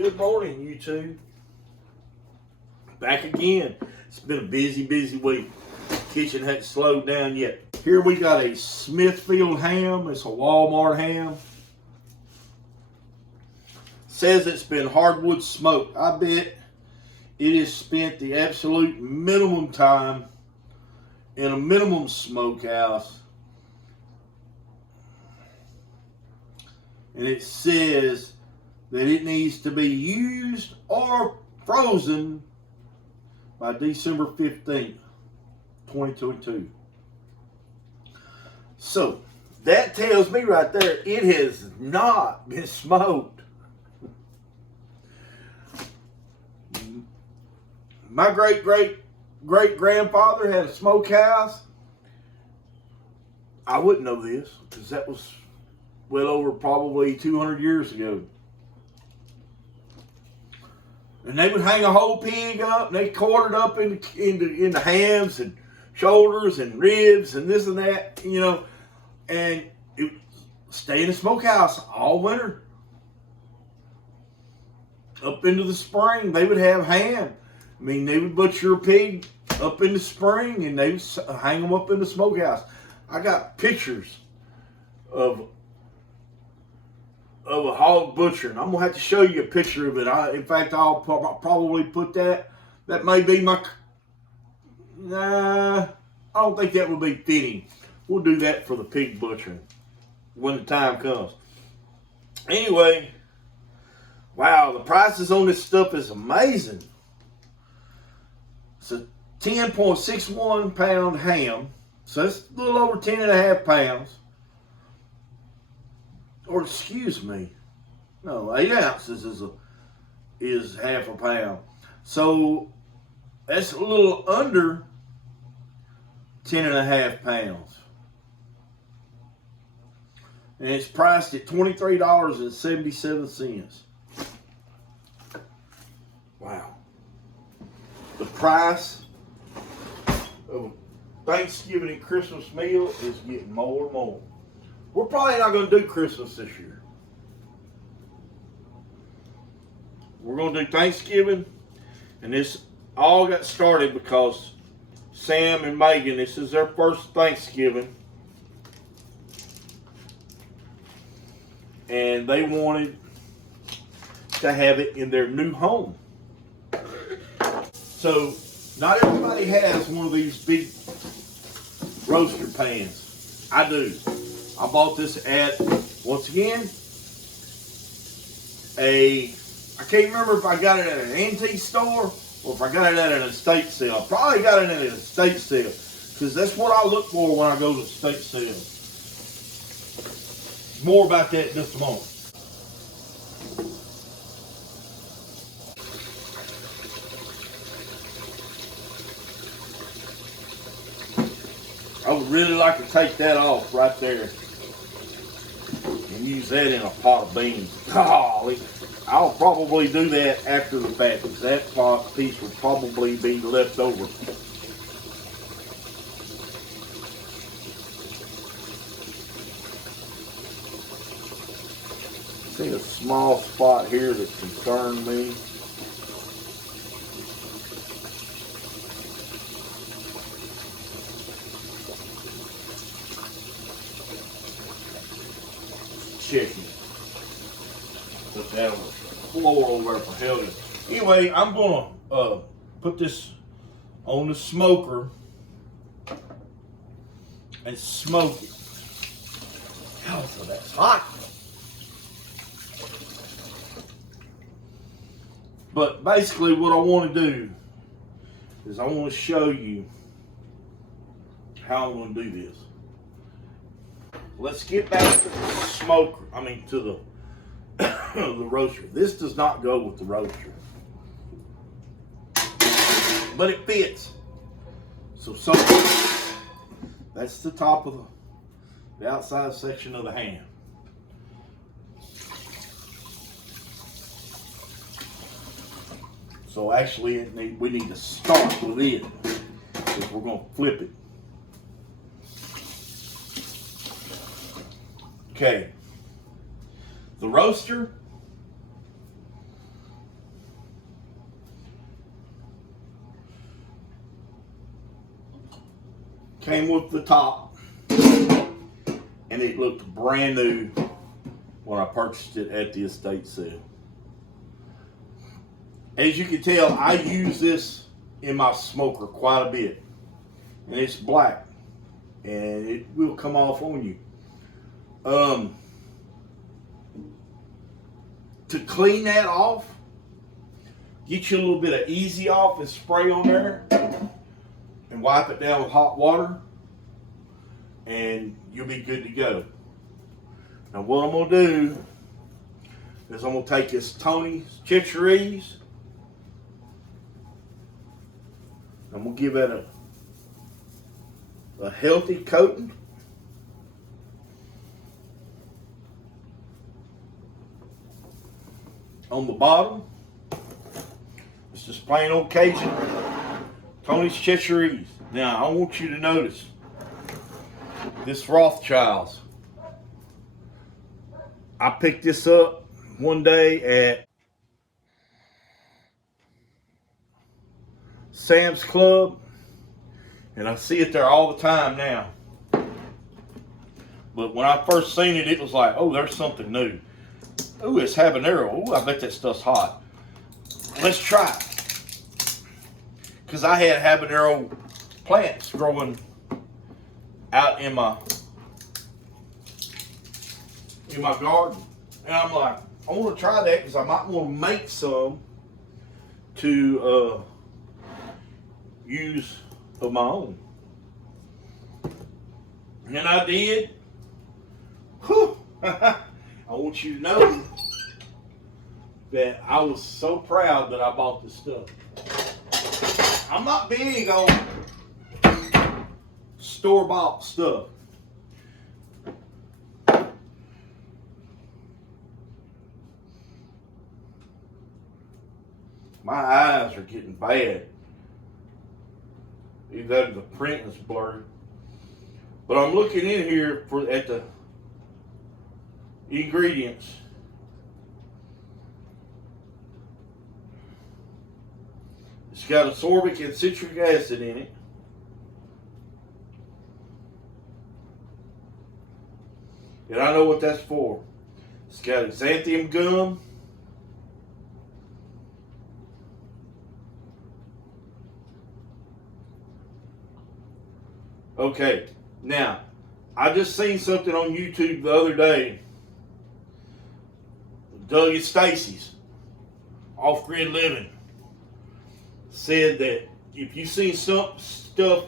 Good morning, YouTube. Back again. It's been a busy week. Kitchen hadn't slowed down yet. Here we got a Smithfield ham. It's a Walmart ham. Says it's been hardwood smoked. I bet it has spent the absolute minimum time in a minimum smokehouse. And it says that it needs to be used or frozen by December 15th, 2022. So that tells me right there it has not been smoked. My great grandfather had a smokehouse. I wouldn't know this because that was well over probably 200 years ago. And they would hang a whole pig up, and they quartered up into hams and shoulders and ribs and this and that, you know, and it would stay in the smokehouse all winter. Up into the spring, they would have ham. I mean, they would butcher a pig up in the spring, and they would hang them up in the smokehouse. I got pictures of a hog butcher, and I'm gonna have to show you a picture of it. In fact, I'll probably put that. That may be my. Nah, I don't think that would be fitting. We'll do that for the pig butchering when the time comes. Anyway, wow, the prices on this stuff is amazing. It's a 10.61 pound ham, so it's a little over 10.5 pounds. Or excuse me, no, 8 ounces is half a pound. So that's a little under 10.5 pounds. And it's priced at $23.77. Wow. The price of a Thanksgiving and Christmas meal is getting more and more. We're probably not going to do Christmas this year. We're going to do Thanksgiving, and this all got started because Sam and Megan, this is their first Thanksgiving, and they wanted to have it in their new home. So, not everybody has one of these big roaster pans. I do. I bought this at, once again, I can't remember if I got it at an antique store or if I got it at an estate sale. I probably got it at an estate sale because that's what I look for when I go to estate sales. More about that in just a moment. I would really like to take that off right there and use that in a pot of beans. Golly, I'll probably do that after the fact because that piece will probably be left over. See a small spot here that concerned me. Chicken. Put that on the floor over there for Helga. Anyway, I'm gonna put this on the smoker and smoke it. Oh, so that's hot. But basically what I want to do is I want to show you how I'm going to do this. Let's get back to the smoker. To the the roaster. This does not go with the roaster, but it fits. So that's the top of the outside section of the ham. So actually, we need to start with it because we're going to flip it. Okay. The roaster came with the top, and it looked brand new when I purchased it at the estate sale. As you can tell, I use this in my smoker quite a bit, and it's black, and it will come off on you. To clean that off, get you a little bit of Easy Off and spray on there and wipe it down with hot water, and you'll be good to go. Now what I'm going to do is I'm going to take this Tony's Chitcheries. I'm going to give it a healthy coating. On the bottom, it's just plain old Cajun Tony's Chitcheries. Now, I want you to notice this Rothschild's. I picked this up one day at Sam's Club, and I see it there all the time now. But when I first seen it, it was like, oh, there's something new. Ooh, it's habanero. Ooh, I bet that stuff's hot. Let's try it. Because I had habanero plants growing out in my garden. And I'm like, I want to try that because I might want to make some to use of my own. And I did. Whew. I want you to know that I was so proud that I bought this stuff. I'm not big on store-bought stuff. My eyes are getting bad. Either the print is blurry. But I'm looking in here at the ingredients. It's got ascorbic and citric acid in it. And I know what that's for. It's got xanthium gum. Okay, now, I just seen something on YouTube the other day. Doug and Stacy's Off-Grid Living said that if you seen some stuff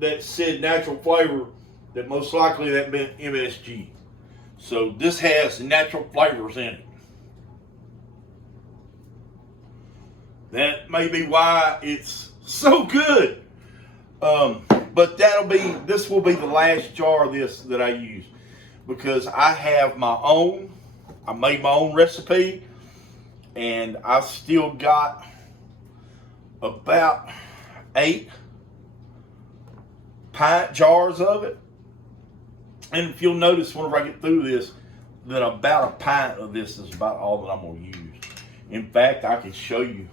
that said natural flavor, that most likely that meant MSG. So this has natural flavors in it. That may be why it's so good. But this will be the last jar of this that I use, because I have my own. I made my own recipe, and I still got about 8 pint jars of it. And if you'll notice whenever I get through this, that about a pint of this is about all that I'm going to use. In fact, I can show you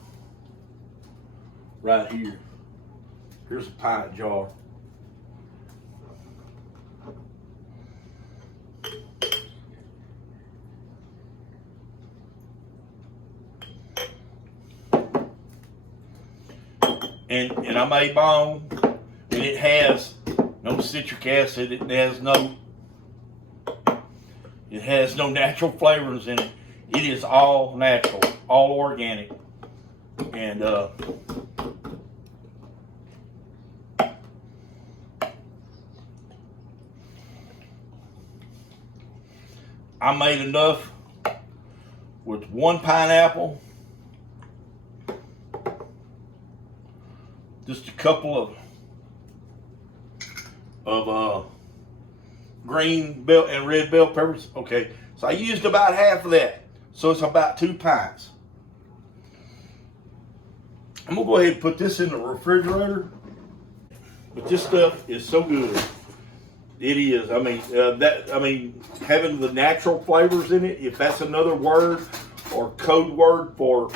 right here. Here's a pint jar. And I made my own, and it has no citric acid. It has no natural flavors in it. It is all natural, all organic, and I made enough with 1 pineapple, just a couple of green bell and red bell peppers. Okay, so I used about half of that, so it's about 2 pints. I'm gonna go ahead and put this in the refrigerator. But this stuff is so good. It is. I mean, having the natural flavors in it, if that's another word or code word for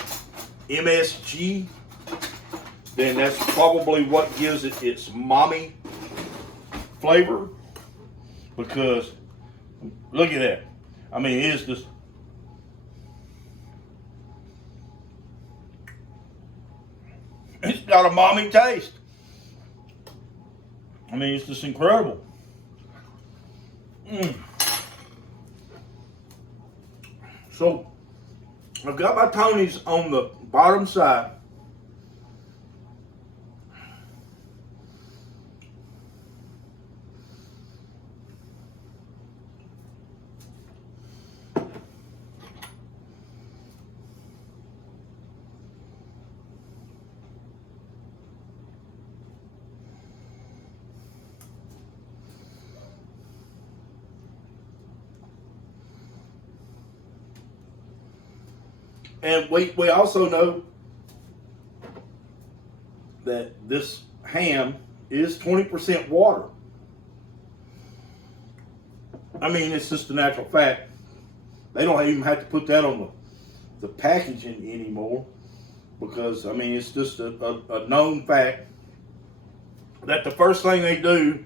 MSG, then that's probably what gives it its mommy flavor. Because look at that. I mean, it is just, it's got a mommy taste. I mean, it's just incredible. So, I've got my Tony's on the bottom side. And we also know that this ham is 20% water. I mean, it's just a natural fact. They don't even have to put that on the packaging anymore, because, I mean, it's just a known fact that the first thing they do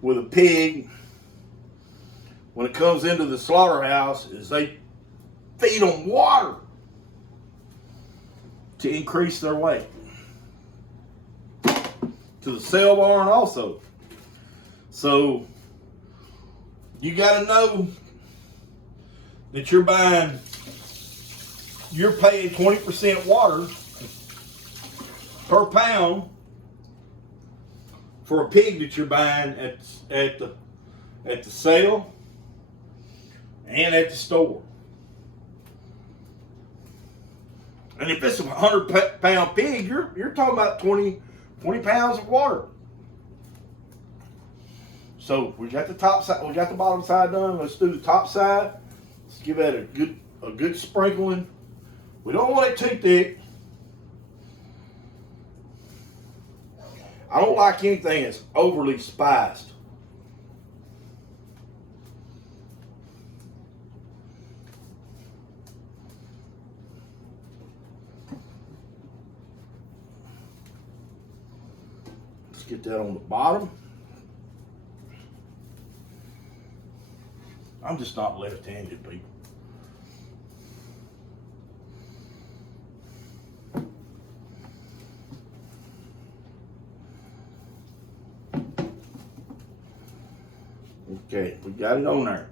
with a pig when it comes into the slaughterhouse is they feed them water to increase their weight. To the sale barn also. So you got to know that you're paying 20% water per pound for a pig that you're buying at the sale and at the store. And if it's a 100-pound pig, you're talking about 20 pounds of water. So we got the top side, we got the bottom side done. Let's do the top side. Let's give that a good sprinkling. We don't want it too thick. I don't like anything that's overly spiced. Let's get that on the bottom. I'm just not left-handed, people. Okay, we got it on there.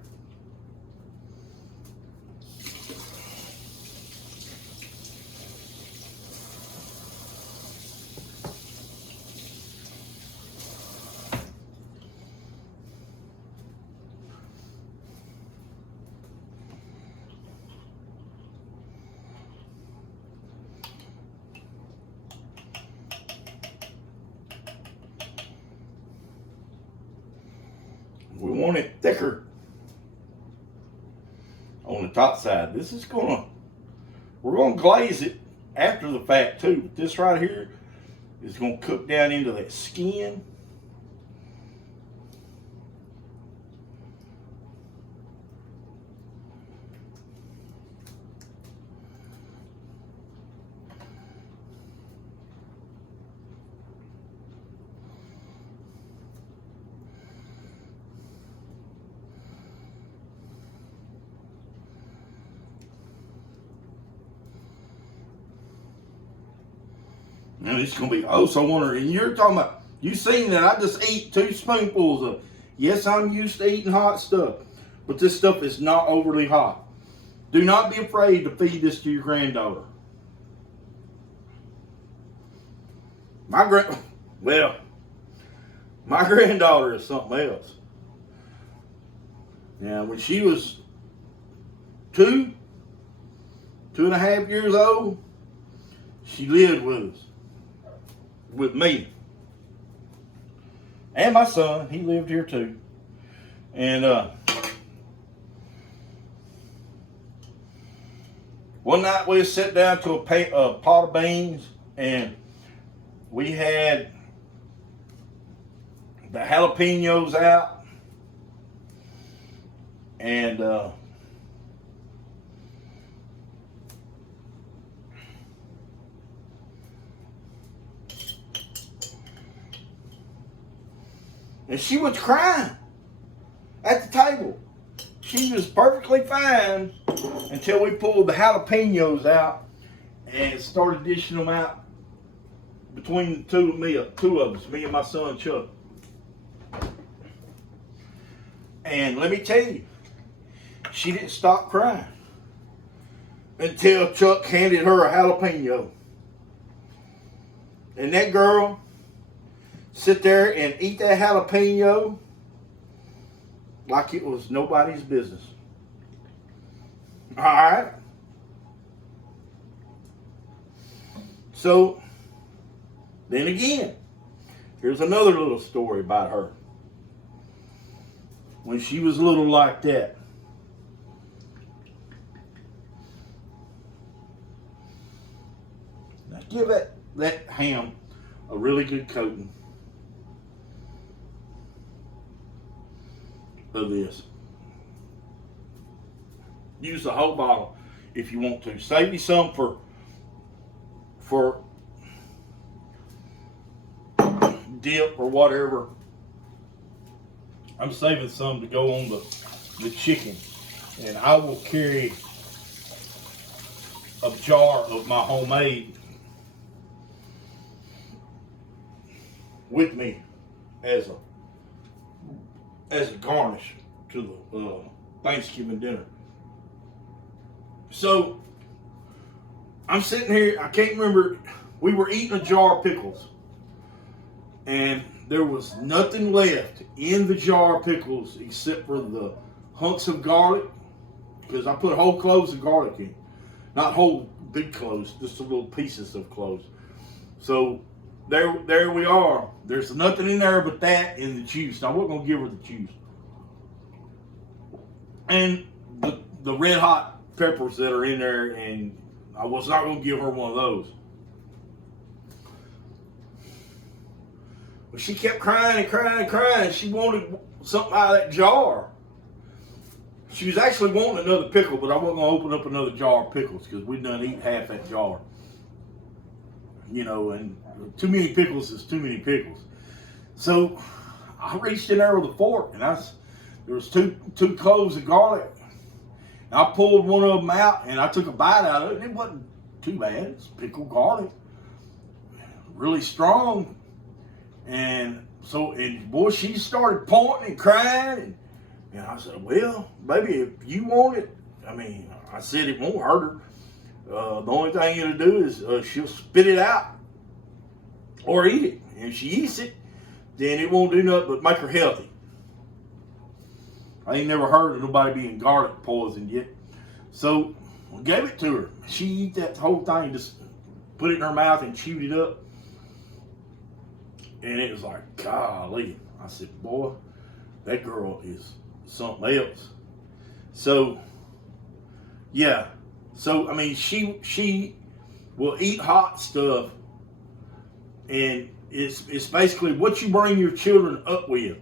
We want it thicker on the top side. We're gonna glaze it after the fact too. But this right here is gonna cook down into that skin. And it's gonna be oh so wonderful. And you're talking about, you seen that I just eat 2 spoonfuls of, yes, I'm used to eating hot stuff, but this stuff is not overly hot. Do not be afraid to feed this to your granddaughter. My granddaughter is something else. Now, when she was 2.5 years old, she lived with us. With me. And my son, he lived here too. And one night we sat down to a pot of beans, and we had the jalapenos out, and And she was crying at the table. She was perfectly fine until we pulled the jalapenos out and started dishing them out between the two of us, me and my son Chuck. And let me tell you, she didn't stop crying until Chuck handed her a jalapeno. And that girl sit there and eat that jalapeno like it was nobody's business. All right. So, then again, here's another little story about her. When she was little like that, now give that ham a really good coating of this. Use the whole bottle if you want to. Save you some for dip or whatever. I'm saving some to go on the chicken, and I will carry a jar of my homemade with me as a garnish to the Thanksgiving dinner. So I'm sitting here, I can't remember, we were eating a jar of pickles, and there was nothing left in the jar of pickles except for the hunks of garlic, because I put whole cloves of garlic in. Not whole big cloves, just the little pieces of cloves. So there we are. There's nothing in there but that and the juice. Now we're gonna give her the juice. And the red hot peppers that are in there, and I was not gonna give her one of those. But she kept crying and crying and crying. She wanted something out of that jar. She was actually wanting another pickle, but I wasn't going to open up another jar of pickles because we'd done eat half that jar. You know, and too many pickles is too many pickles. So I reached in there with a fork, and there was two cloves of garlic. And I pulled one of them out, and I took a bite out of it, and it wasn't too bad. It's pickled garlic. Really strong. And so, and boy, she started pointing and crying, and I said, well, baby, if you want it, I mean, I said it won't hurt her. The only thing it'll do is she'll spit it out or eat it. And if she eats it, then it won't do nothing but make her healthy. I ain't never heard of nobody being garlic poisoned yet. So I gave it to her. She ate that whole thing, just put it in her mouth and chewed it up. And it was like, golly. I said, boy, that girl is something else. So, yeah. So, I mean, she will eat hot stuff. And it's basically what you bring your children up with.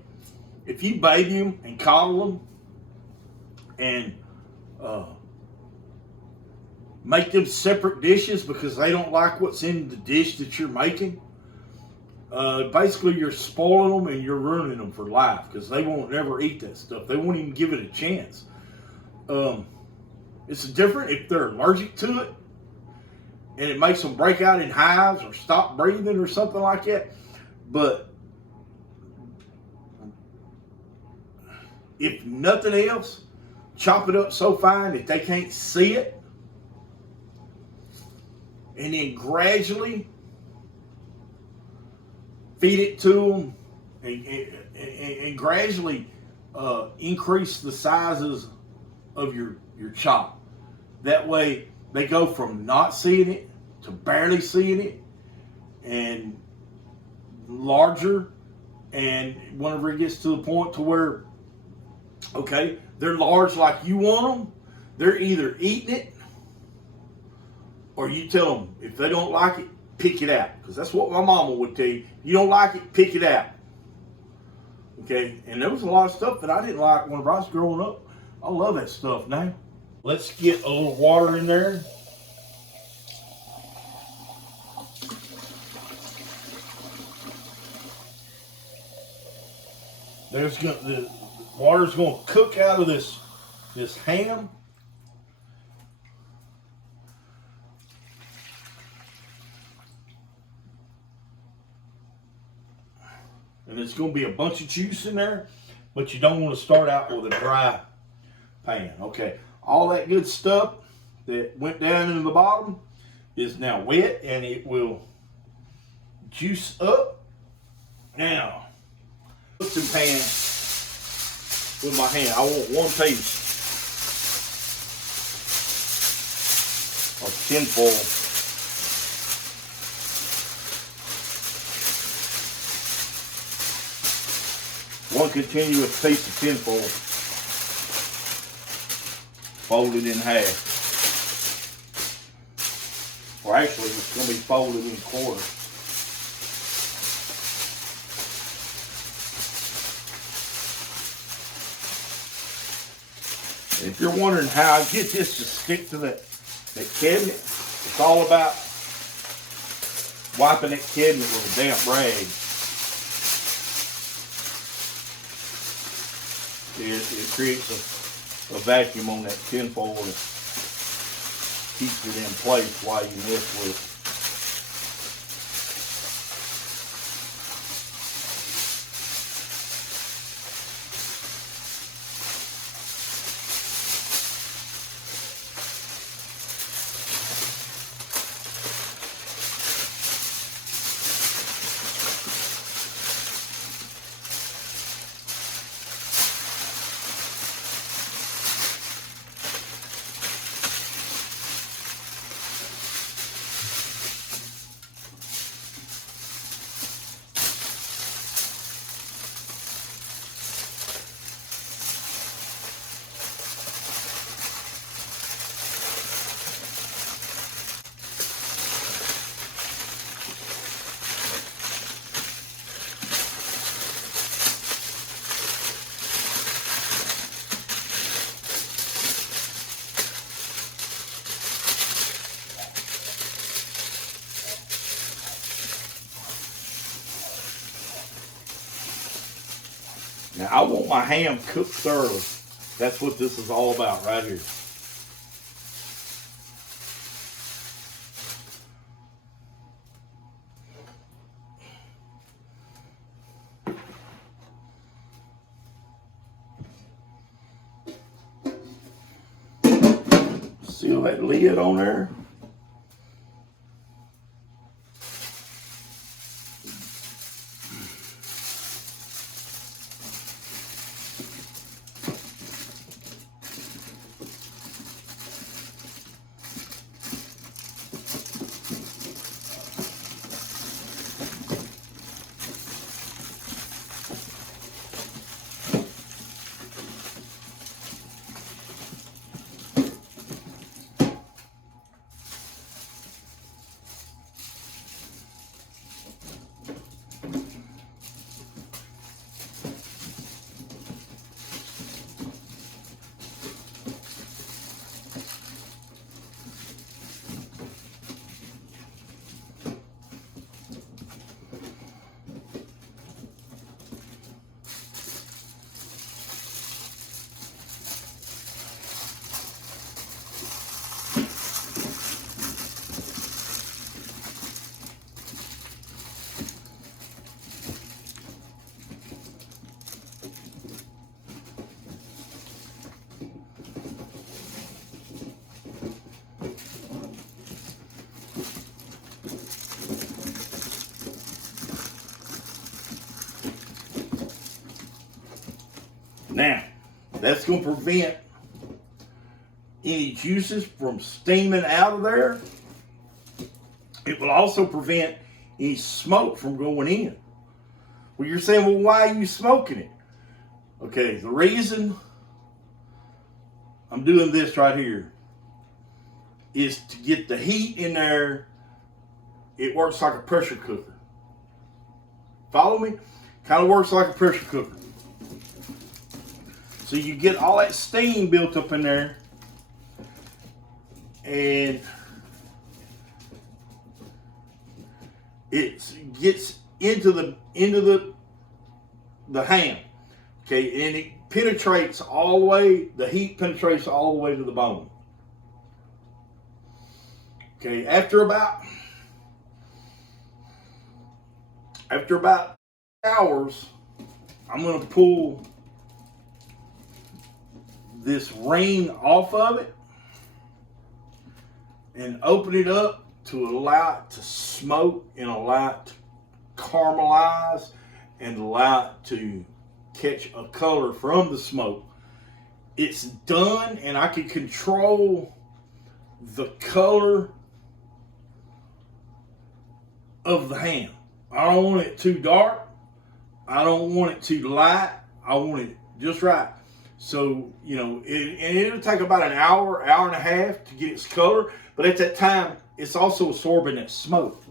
If you baby them and coddle them and make them separate dishes because they don't like what's in the dish that you're making, basically you're spoiling them and you're ruining them for life because they won't ever eat that stuff. They won't even give it a chance. It's different if they're allergic to it and it makes them break out in hives or stop breathing or something like that. But if nothing else, chop it up so fine that they can't see it, and then gradually feed it to them and gradually increase the sizes of your chop. That way they go from not seeing it to barely seeing it and larger, and whenever it gets to the point to where, okay, they're large like you want them, they're either eating it or you tell them if they don't like it, pick it out. Because that's what my mama would tell you. You don't like it, pick it out. Okay, and there was a lot of stuff that I didn't like when I was growing up. I love that stuff now. Let's get a little water in there. the water's gonna cook out of this ham. And it's gonna be a bunch of juice in there, but you don't want to start out with a dry pan. Okay, all that good stuff that went down into the bottom is now wet and it will juice up. Now, put some pan with my hand. I want 1 piece of tin foil. One continuous piece of tin foil, folded in half. Or actually, it's going to be folded in quarters. If you're wondering how I get this to stick to that cabinet, it's all about wiping that cabinet with a damp rag. It creates a vacuum on that tin foil that keeps it in place while you mess with it. Now, I want my ham cooked thoroughly. That's what this is all about right here. Seal that lid on there. Now, that's going to prevent any juices from steaming out of there. It will also prevent any smoke from going in. Well, you're saying, well, why are you smoking it? Okay, the reason I'm doing this right here is to get the heat in there. It works like a pressure cooker. Follow me? Kind of works like a pressure cooker. So you get all that steam built up in there, and it gets into the ham. Okay, and it penetrates all the way, the heat penetrates all the way to the bone. Okay, after about hours, I'm going to pull this ring off of it and open it up to allow it to smoke and allow it to caramelize and allow it to catch a color from the smoke. It's done, and I can control the color of the ham. I don't want it too dark. I don't want it too light. I want it just right. So, you know, it'll take about an hour, hour and a half to get its color. But at that time, it's also absorbing that smoke.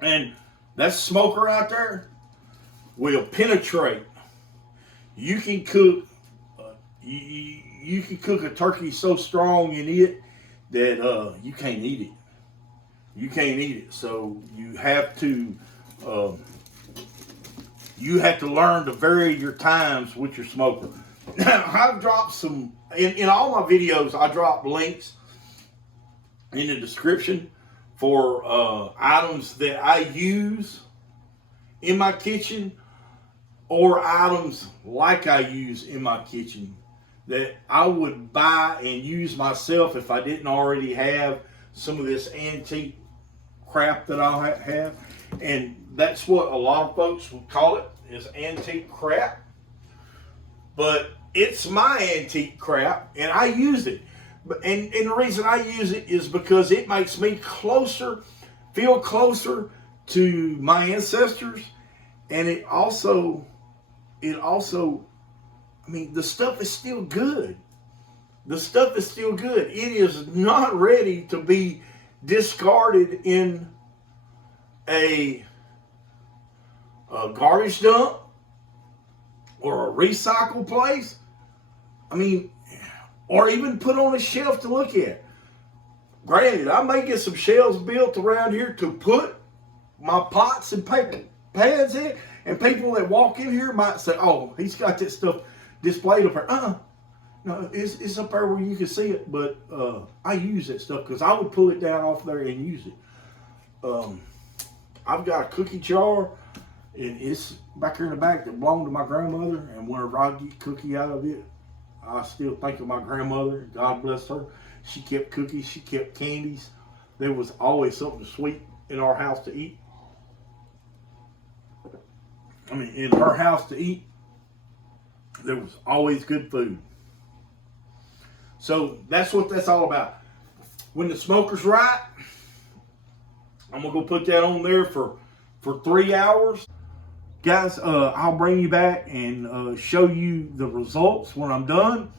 And that smoker out there will penetrate. You can cook, you can cook a turkey so strong in it that you can't eat it. You can't eat it. So you have to learn to vary your times with your smoker. Now, I've dropped some in all my videos. I drop links in the description for items that I use in my kitchen, or items like I use in my kitchen that I would buy and use myself if I didn't already have some of this antique crap that I have. And that's what a lot of folks would call it, is antique crap. But it's my antique crap, and I use it. And the reason I use it is because it makes me feel closer to my ancestors. And it also, I mean, the stuff is still good. The stuff is still good. It is not ready to be discarded in a garbage dump or a recycle place. I mean, or even put on a shelf to look at. Granted, I may get some shelves built around here to put my pots and paper pads in, and people that walk in here might say, "Oh, he's got that stuff displayed up there." No, it's up there where you can see it, but I use that stuff because I would pull it down off there and use it. I've got a cookie jar, and it's back here in the back that belonged to my grandmother, and whenever I get cookie out of it, I still think of my grandmother. God bless her. She kept cookies. She kept candies. There was always something sweet in our house to eat. I mean, in her house to eat, there was always good food. So that's what that's all about. When the smoker's right, I'm going to go put that on there for 3 hours. Guys, I'll bring you back and show you the results when I'm done.